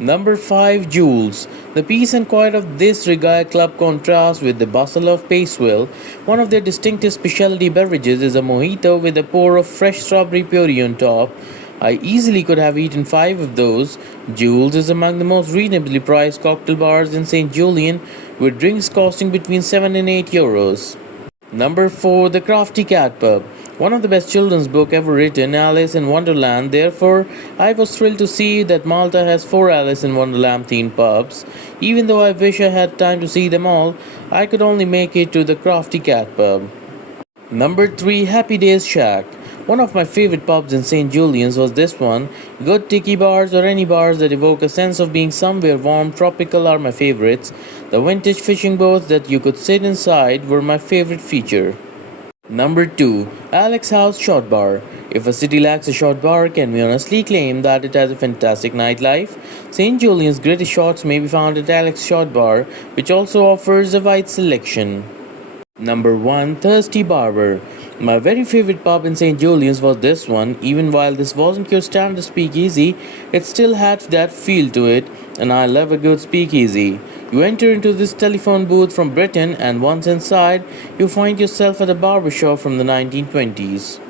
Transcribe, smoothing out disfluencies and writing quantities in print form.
Number 5. Jules. The peace and quiet of this reggae club contrasts with the bustle of Pacewell. One of their distinctive specialty beverages is a mojito with a pour of fresh strawberry puree on top. I easily could have eaten 5 of those. Jules is among the most reasonably priced cocktail bars in St. Julian, with drinks costing between 7 and 8 euros. Number 4. The Crafty Cat Pub. One of the best children's book ever written, Alice in Wonderland. Therefore, I was thrilled to see that Malta has 4 Alice in Wonderland themed pubs. Even though I wish I had time to see them all, I could only make it to the Crafty Cat Pub. Number 3. Happy Days Shack. One of my favorite pubs in St. Julian's was this one. Good tiki bars or any bars that evoke a sense of being somewhere warm, tropical are my favorites. The vintage fishing boats that you could sit inside were my favorite feature. Number 2. Alex House Short Bar. If a city lacks a short bar, can we honestly claim that it has a fantastic nightlife? St. Julian's greatest shots may be found at Alex Short Bar, which also offers a wide selection. Number 1. Thirsty Barber. My very favorite pub in St. Julian's was this one. Even while this wasn't your standard speakeasy, it still had that feel to it, and I love a good speakeasy. You enter into this telephone booth from Britain, and once inside, you find yourself at a barber shop from the 1920s.